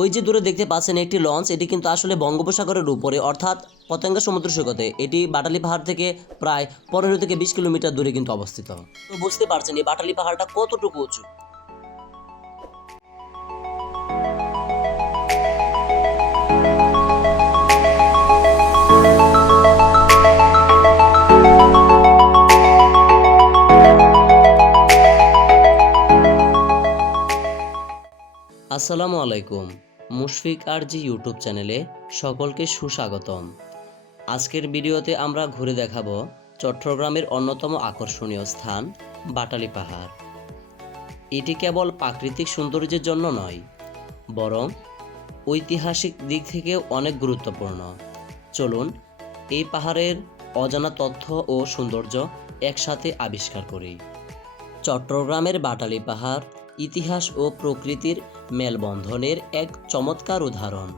ওই যে দূরে দেখতে পাচ্ছেন একটি লঞ্চ, এটি কিন্তু আসলে বঙ্গোপসাগরের উপরে, অর্থাৎ পতেঙ্গা সমুদ্র সৈকতে। এটি বাটালি পাহাড় থেকে প্রায় পনেরো থেকে বিশ কিলোমিটার দূরে কিন্তু অবস্থিত। তো বুঝতে পারছেন এই বাটালি পাহাড়টা কতটুকু উঁচু? আসসালামু আলাইকুম, মুশফিক আর জি ইউটিউব চ্যানেলে সকলকে সুস্বাগতম। আজকের ভিডিওতে আমরা ঘুরে দেখাবো চট্টগ্রামের অন্যতম আকর্ষণীয় স্থান, বাটালি পাহাড়। এটি কেবল প্রাকৃতিক সৌন্দর্যের জন্য নয়, বরং ঐতিহাসিক দিক থেকেও অনেক গুরুত্বপূর্ণ। চলুন এই পাহাড়ের অজানা তথ্য ও সৌন্দর্য একসাথে আবিষ্কার করি। চট্টগ্রামের বাটালি পাহাড় ইতিহাস ও প্রকৃতির মেলবন্ধনের এক চমৎকার উদাহরণ।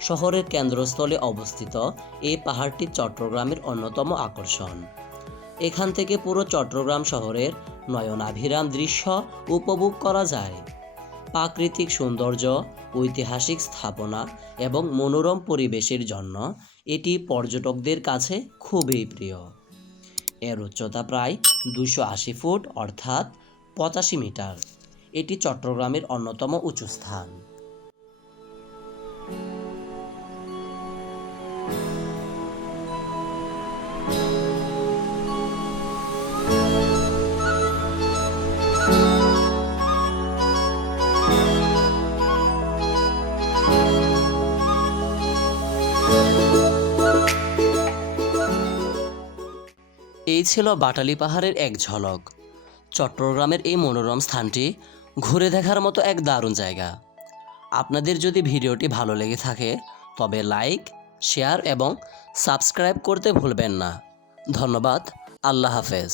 শহরের কেন্দ্রস্থলে অবস্থিত এই পাহাড়টি চট্টগ্রামের অন্যতম আকর্ষণ। এখান থেকে পুরো চট্টগ্রাম শহরের নয়নাভিরাম দৃশ্য উপভোগ করা যায়। প্রাকৃতিক সৌন্দর্য, ঐতিহাসিক স্থাপনা এবং মনোরম পরিবেশের জন্য এটি পর্যটকদের কাছে খুবই প্রিয়। এর উচ্চতা প্রায় দুশো আশি ফুট, অর্থাৎ পঁচাশি মিটার। এটি চট্টগ্রামের অন্যতম উঁচু স্থান। এই ছিল বাটালি পাহাড়ের এক ঝলক। চট্টগ্রামের এই মনোরম স্থানটি ঘুরে দেখার মতো এক দারুণ জায়গা। আপনাদের যদি ভিডিওটি ভালো লেগে থাকে, তবে লাইক, শেয়ার এবং সাবস্ক্রাইব করতে ভুলবেন না। ধন্যবাদ, আল্লাহ হাফেজ।